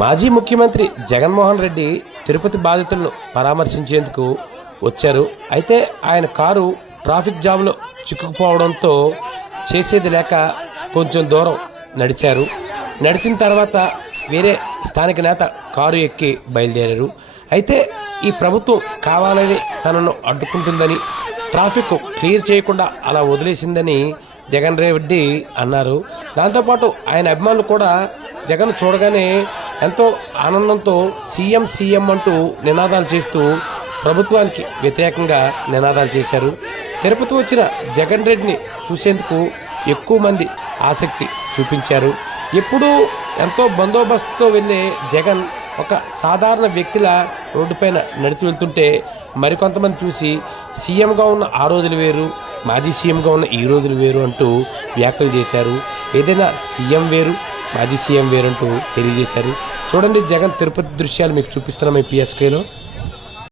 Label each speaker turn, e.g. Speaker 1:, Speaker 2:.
Speaker 1: మాజీ ముఖ్యమంత్రి జగన్మోహన్ రెడ్డి తిరుపతి బాధితులను పరామర్శించేందుకు వచ్చారు అయితే ఆయన కారు ట్రాఫిక్ జామ్లో చిక్కుకుపోవడంతో చేసేది లేక కొంచెం దూరం నడిచారు నడిచిన తర్వాత వేరే స్థానిక నేత కారు ఎక్కి బయలుదేరారు అయితే ఈ ప్రభుత్వం కావాలని తనను అడ్డుకుంటుందని ట్రాఫిక్ క్లియర్ చేయకుండా అలా వదిలేసిందని జగన్ రెడ్డి అన్నారు దాంతోపాటు ఆయన అభిమానులు కూడా జగన్ చూడగానే ఎంతో ఆనందంతో సీఎం సీఎం అంటూ నినాదాలు చేస్తూ ప్రభుత్వానికి వ్యతిరేకంగా నినాదాలు చేశారు తిరుపతి వచ్చిన జగన్ రెడ్డిని చూసేందుకు ఎక్కువ మంది ఆసక్తి చూపించారు ఎప్పుడూ ఎంతో బందోబస్తుతో వెళ్ళే జగన్ ఒక సాధారణ వ్యక్తిలా రోడ్డుపైన నడిచి వెళ్తుంటే మరికొంతమంది చూసి సీఎంగా ఉన్న ఆ రోజులు వేరు మాజీ సీఎంగా ఉన్న ఈ రోజులు వేరు అంటూ వ్యాఖ్యలు చేశారు ఏదైనా సీఎం వేరు మాజీ సీఎం వేరంటూ తెలియజేశారు చూడండి జగన్ తిరుపతి దృశ్యాలు మీకు చూపిస్తున్నాం ఈ పిఎస్కేలో